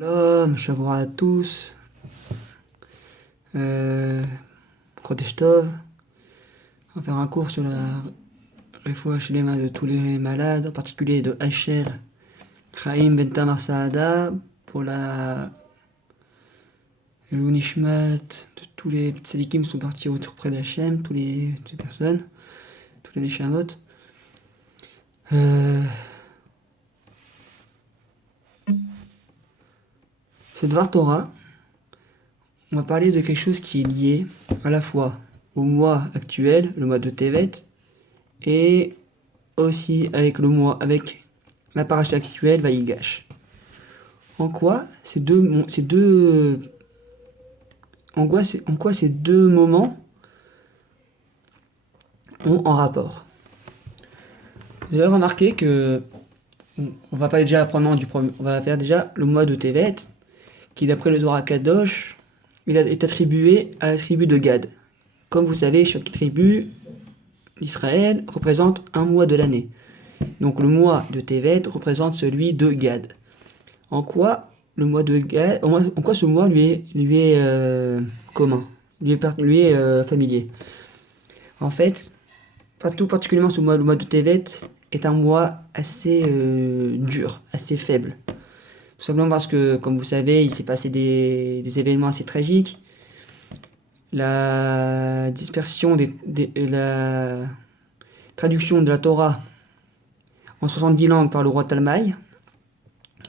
Shalom, Shavua à tous, Chodesh Tov. On va faire un cours sur la réfoua shlema de tous les malades, en particulier de Asher Chaim Ben Tamar Saada, pour la Nishmat, de tous les tzadikim qui sont partis auprès d'Hachem, toutes les personnes, tous les neshamot. Ce Dvar Torah, on va parler de quelque chose qui est lié à la fois au mois actuel, le mois de Tevet, et aussi avec la paracha actuelle, Vayigash. En quoi ces deux moments ont en rapport? Vous avez remarqué que on va pas déjà apprendre on va faire déjà le mois de Tevet, qui d'après le Zohar Kadosh, est attribué à la tribu de Gad. Comme vous savez, chaque tribu d'Israël représente un mois de l'année. Donc le mois de Tevet représente celui de Gad. En quoi ce mois lui est commun, lui est familier? En fait, tout particulièrement le mois de Tevet est un mois assez dur, assez faible. Tout simplement parce que, comme vous savez, il s'est passé des événements assez tragiques. La dispersion la traduction de la Torah en 70 langues par le roi Talmaï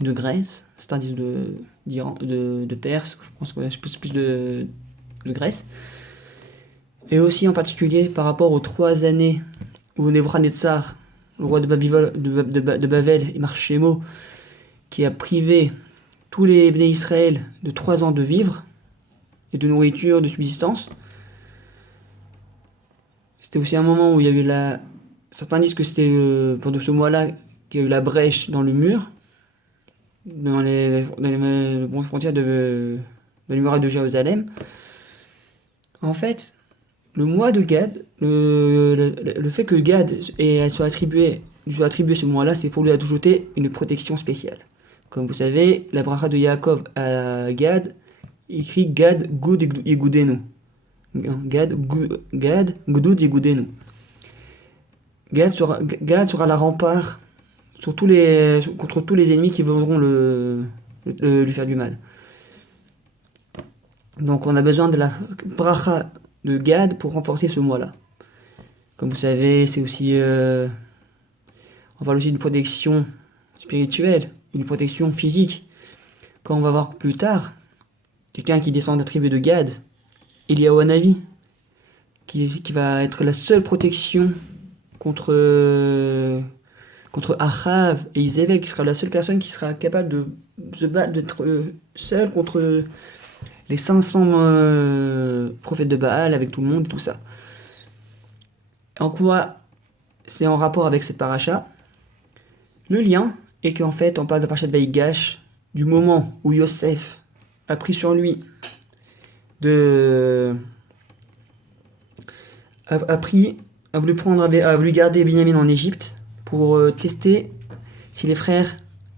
de Grèce, c'est-à-dire de Perse, je pense que c'est plus de Grèce. Et aussi en particulier par rapport aux 3 années où Nebuchadnezzar, le roi de Babel, et Marchémo, qui a privé tous les Bnei Israël de 3 ans de vivre et de nourriture, de subsistance. C'était aussi un moment où il y a eu certains disent que c'était pendant ce mois-là qu'il y a eu la brèche dans le mur, dans les frontières de la muraille de Jérusalem. En fait, le mois de Gad, le fait que Gad soit attribué ce mois-là, c'est pour lui ajouter une protection spéciale. Comme vous savez, la bracha de Yaakov à Gad écrit Gad Gud Yegudenu. Gad Gudud Yegudenu. Gad sera la rempart contre tous les ennemis qui voudront lui faire du mal. Donc on a besoin de la bracha de Gad pour renforcer ce mois-là. Comme vous savez, c'est aussi on parle aussi d'une protection spirituelle, une protection physique. Quand on va voir plus tard, quelqu'un qui descend de la tribu de Gad, Eliyahu Hanavi, qui va être la seule protection contre Achav et Izével, qui sera la seule personne qui sera capable de se battre, d'être seule contre les 500 prophètes de Baal, avec tout le monde et tout ça. En quoi c'est en rapport avec cette paracha? Le lien est qu'en fait, on parle de la paracha de Vayigash, du moment où Yosef a pris sur lui a voulu garder Binyamin en Égypte pour tester si les frères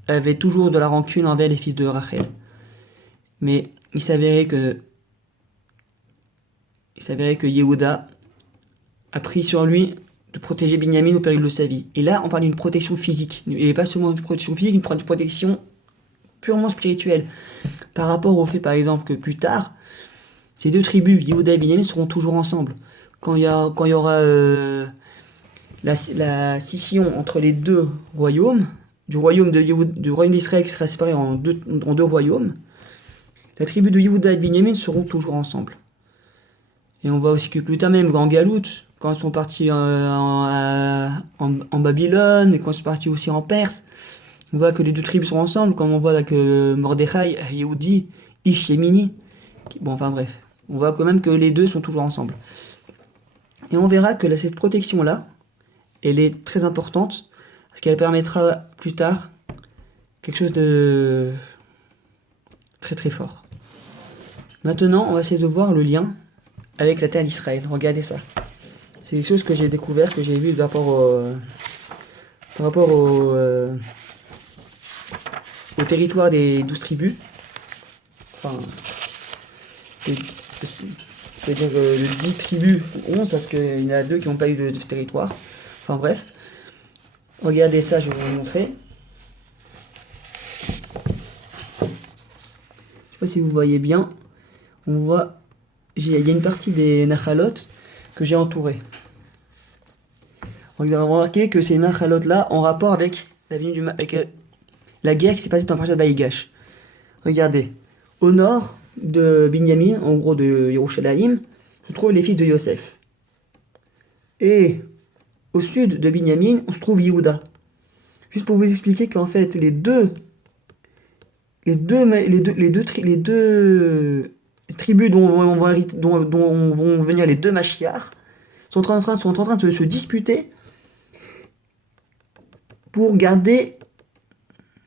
avaient toujours de la rancune envers les fils de Rachel. Mais il s'avérait que Yehuda a pris sur lui de protéger Binyamin au péril de sa vie. Et là, on parle d'une protection physique. Et pas seulement une protection physique, une protection purement spirituelle. Par rapport au fait, par exemple, que plus tard, ces deux tribus, Yehuda et Binyamin, seront toujours ensemble. Quand il y aura la scission entre les deux royaumes, du royaume d'Israël qui sera séparé en deux royaumes, la tribu de Yehuda et Binyamin seront toujours ensemble. Et on voit aussi que plus tard, même en Galoute, quand ils sont partis en Babylone, et quand ils sont partis aussi en Perse, on voit que les deux tribus sont ensemble, comme on voit là que Mordechai, Yehudi, Ish Yemini. Bon, enfin bref, on voit quand même que les deux sont toujours ensemble. Et on verra que cette protection-là, elle est très importante, parce qu'elle permettra plus tard quelque chose de très très fort. Maintenant, on va essayer de voir le lien avec la terre d'Israël. Regardez ça. C'est des choses que j'ai découvert, que j'ai vues par rapport au territoire des 12 tribus. enfin, c'est-à-dire le 10 tribus, 11, parce qu'il y en a 2 qui n'ont pas eu de territoire. Enfin bref, regardez ça, je vais vous montrer. Je sais pas si vous voyez bien, on voit, il y a une partie des Nachalot que j'ai entouré. On va remarquer que ces Nachalot là en rapport avec la venue avec la guerre qui s'est passée dans Parashat Vaïgash. Regardez, au nord de Binyamin, en gros de Yerushalayim, se trouvent les fils de Yosef. Et au sud de Binyamin, on se trouve Yehuda. Juste pour vous expliquer qu'en fait, les deux tribus dont vont venir les deux Mashiach sont en train de se disputer pour garder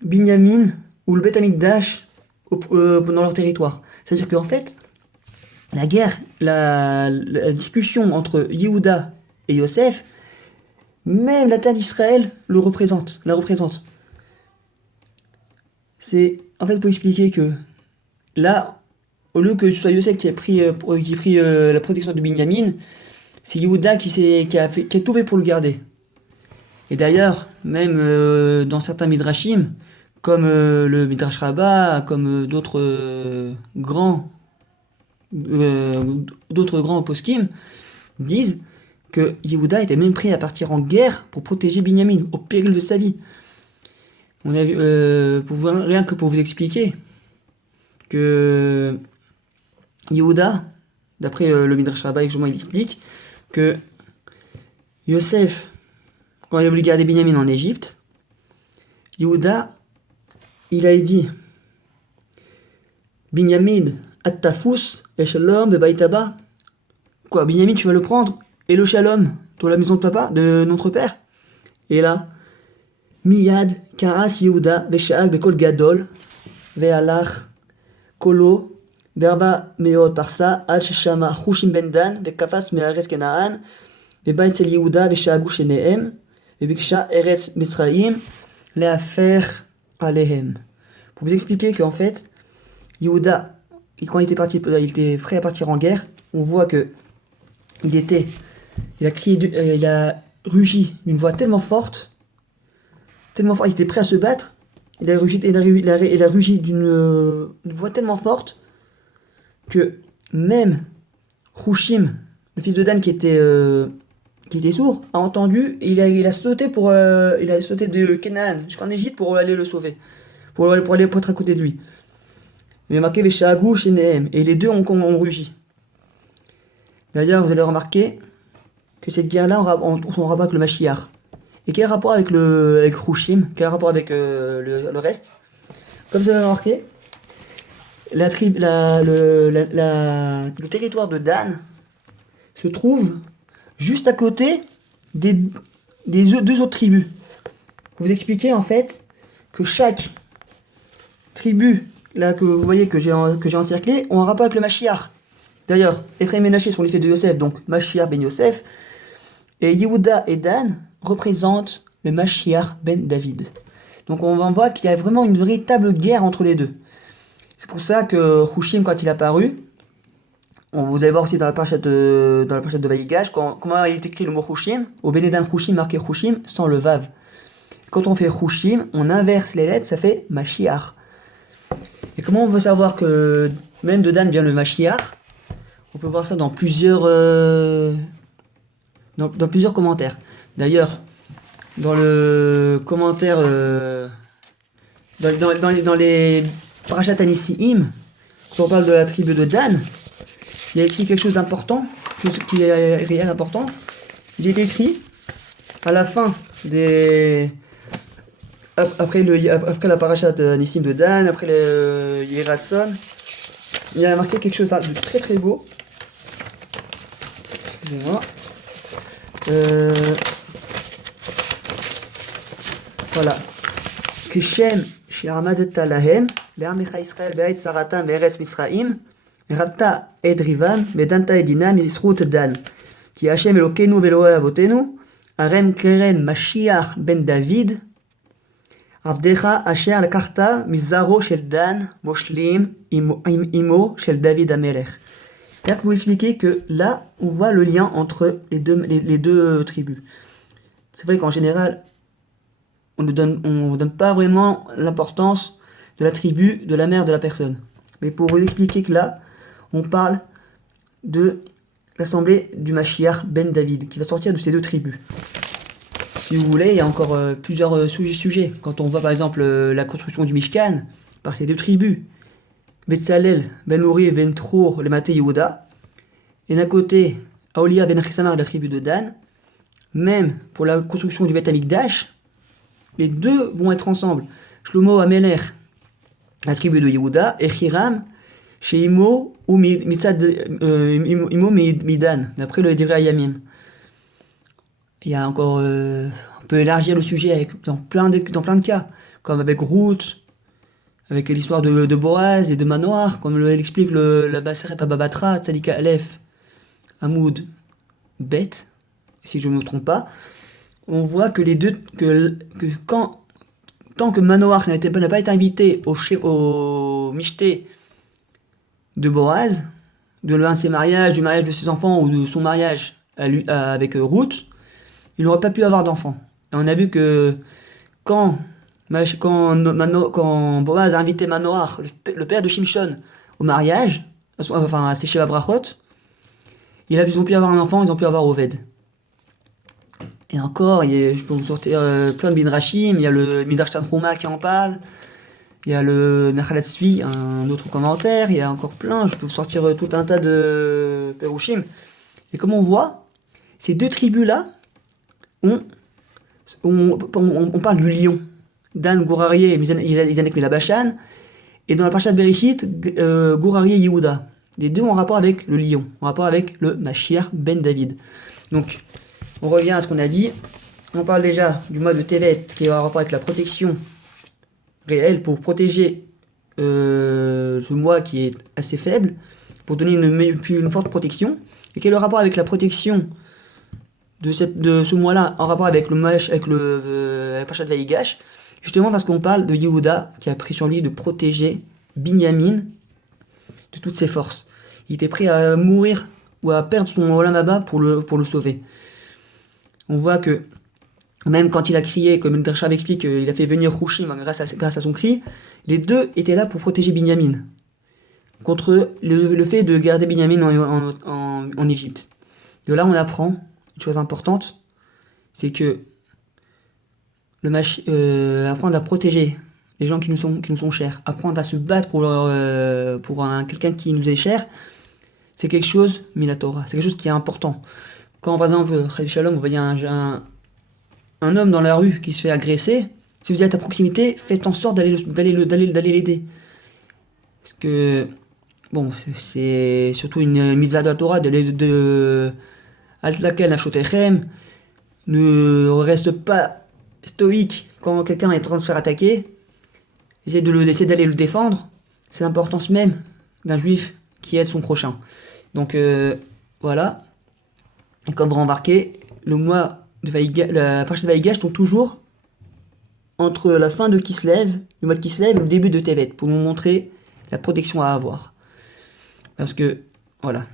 Binyamin ou le Beth Amikdash dans leur territoire. C'est-à-dire qu'en fait, la guerre, la discussion entre Yehuda et Yosef, même la terre d'Israël la représente. C'est en fait pour expliquer que là, au lieu que ce soit Yosef qui a pris la protection de Binyamin, c'est Yehuda qui a tout fait pour le garder. Et d'ailleurs, même dans certains midrashim, comme le Midrash Rabbah, comme d'autres grands poskim, disent que Yehuda était même prêt à partir en guerre pour protéger Binyamin, au péril de sa vie. On a vu, rien que pour vous expliquer que Yehuda, d'après le Midrash Rabbah, il explique que Yosef, quand il a voulu garder Binyamin en Égypte, Yehuda, il a dit Binyamin, at-tafus, et shalom, bebaïtaba. Quoi, Binyamin, tu vas le prendre, et le shalom, dans la maison de papa, de notre père. Et là, Miyad, Karas Yehuda, Veshaag, Bekol Gadol, Ve'alach, Kolo, Verba Meod Parsa, Ad Sheshama, Chushim Ben Dan, Vekafas Me'aretz Kenaan, Ve'bait Sel Yehuda, Veshaagu Shenehem, Ve'biksha Eretz Misraim, Le'afer Alehem. Pour vous expliquer qu'en fait, Yehuda, quand il était prêt à partir en guerre, on voit que il a rugi d'une voix tellement forte, il était prêt à se battre, il a rugi d'une voix tellement forte que même Hushim, le fils de Dan qui était sourd, a entendu et il a sauté de Canaan jusqu'en Égypte pour aller le sauver, pour être à côté de lui. Il a marqué Veshaagou Shenehem et les deux ont rugi. D'ailleurs, vous allez remarquer que cette guerre-là, on rapport avec le Mashiach. Et quel rapport avec Hushim? Quel rapport avec le reste? Comme vous avez remarqué, le territoire de Dan se trouve juste à côté des deux autres tribus. Pour vous expliquer en fait que chaque tribu là que vous voyez que j'ai encerclé ont un rapport avec le Mashiach. D'ailleurs, Ephraim et Ménaché sont les fils de Yosef, donc Mashiach ben Yosef, et Yehuda et Dan représentent le Mashiach ben David. Donc on voit qu'il y a vraiment une véritable guerre entre les deux. C'est pour ça que Hushim, quand il est apparu, vous allez voir aussi dans la parashat de Vaïgash, comment il est écrit le mot Hushim, au Bénédan Hushim, marqué Hushim, sans le Vav. Quand on fait Hushim, on inverse les lettres, ça fait Mashiach. Et comment on peut savoir que même de Dan vient le Mashiach? On peut voir ça dans plusieurs commentaires. D'ailleurs, dans le commentaire dans les Parashat Anisiim, quand on parle de la tribu de Dan, il y a écrit quelque chose d'important, qui est réel important. Il est écrit à la fin après la Parashat Anisiim de Dan, après le Yeratson, il y a marqué quelque chose de très très beau. Excusez-moi. Voilà. Kishem she'amadeta lahem le'amecha Israël be'ait saratam ve'eretz Misraim rabta et rivam medanta edinam yisrut dan ki Hashem Elokeinu ve'Elohei avotenu arem keren Mashiach ben David Avdecha asher karta mizaro shel Dan moshlim imo shel David Amelech. C'est-à-dire que vous expliquez que là, on voit le lien entre les deux tribus. C'est vrai qu'en général, on ne donne pas vraiment l'importance de la tribu, de la mère de la personne. Mais pour vous expliquer que là, on parle de l'assemblée du Mashiach ben David, qui va sortir de ces deux tribus. Si vous voulez, il y a encore plusieurs sujets. Quand on voit par exemple la construction du Mishkan par ces deux tribus, Betzalel, Ben Uri, Ben Trour, le Maté Yehuda, et d'un côté, Aolia Ben Achissamar de la tribu de Dan, même pour la construction du Beth Amikdash, les deux vont être ensemble. Shlomo Amelech, la tribu de Yehuda, et Hiram, chez Imo ou Imo Midan, d'après le Divrei Yamim. Il y a encore, on peut élargir le sujet dans plein de cas, comme avec Ruth, avec l'histoire de Boaz et de Manoach, comme l'explique la Baseret Babatra, Tzadika Aleph, Hamoud, Bet, si je ne me trompe pas. On voit que les deux, tant que Manoach n'a pas été invité au Mishté de Boaz, de l'un de ses mariages, du mariage de ses enfants ou de son mariage avec Ruth, il n'aurait pas pu avoir d'enfants. Et on a vu que quand Boaz a invité Manoach, le père de Shimshon, au mariage, à ses Sheva Brachot, ils ont pu avoir un enfant, ils ont pu avoir Oved. Et encore, je peux vous sortir plein de Midrashim, il y a le Midrash Tanchuma qui en parle, il y a le Nachalat Tzvi, un autre commentaire, il y a encore plein, je peux vous sortir tout un tas de Perushim. Et comme on voit, ces deux tribus-là, on parle du lion, Dan, Gourarié et Izanek Milabashan, et dans la Parashat Bereshit, Gourarié Yehuda. Les deux ont rapport avec le lion, en rapport avec le Mashiach ben David. Donc, on revient à ce qu'on a dit. On parle déjà du mois de Tevet, qui a un rapport avec la protection réelle pour protéger ce mois qui est assez faible, pour donner une forte protection. Et quel est le rapport avec la protection de ce mois-là, en rapport avec le Parashat Vayigash, justement parce qu'on parle de Yehuda qui a pris sur lui de protéger Binyamin de toutes ses forces. Il était prêt à mourir ou à perdre son Olam Haba pour le sauver. On voit que même quand il a crié, comme le Drachav explique, il a fait venir Hushim grâce à son cri, les deux étaient là pour protéger Binyamin contre le fait de garder Binyamin en Égypte. De là on apprend une chose importante, c'est que apprendre à protéger les gens qui nous sont chers, apprendre à se battre pour quelqu'un qui nous est cher, c'est quelque chose, Minatora, c'est quelque chose qui est important. Quand par exemple, Chayv Shalom, vous voyez un homme dans la rue qui se fait agresser, si vous êtes à proximité, faites en sorte d'aller l'aider. Parce que, bon, c'est surtout une mitzvah de la Torah de laquelle Nafshotechem ne reste pas stoïque quand quelqu'un est en train de se faire attaquer. Essayez d'aller le défendre. C'est l'importance même d'un juif qui aide son prochain. Donc voilà. Et comme vous remarquez, le mois de Vaïgash, la partie de Vaïgash tombe toujours entre la fin de Kislev, le mois de Kislev et le début de Tevet, pour nous montrer la protection à avoir. Parce que, voilà,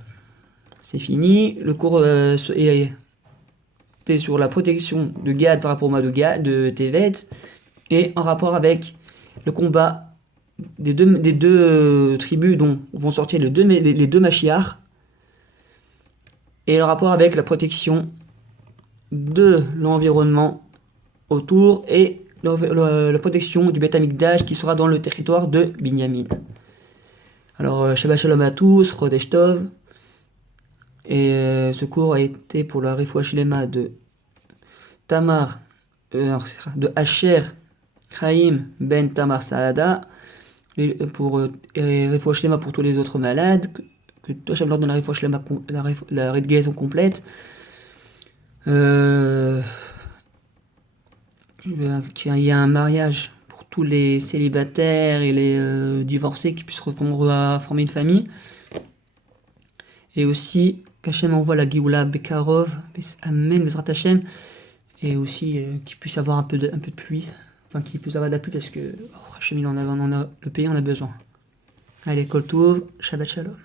c'est fini. Le cours était sur la protection de Gad par rapport au mois de Tevet, et en rapport avec le combat des deux tribus dont vont sortir les deux Mashiach, et le rapport avec la protection de l'environnement autour et la protection du Beth Amikdash qui sera dans le territoire de Binyamin. Alors, Shabbat Shalom à tous, Chodesh Tov, et ce cours a été pour la Refoua Shlema de Tamar, de Asher Chaim Ben Tamar Saada, pour Refoua Shlema pour tous les autres malades, que Toshav leur donne la Refoua Shlema, la guérison complète. Qu'il y a un mariage pour tous les célibataires et les divorcés qui puissent reformer une famille. Et aussi, qu'Hachem envoie la Géoula Bekarov, Amen, Bezrat Hashem, et aussi qu'il puisse avoir un peu de pluie enfin qu'il puisse avoir d'appui parce que Hachem, le pays en a besoin. Allez, Kol Tov, Shabbat Shalom.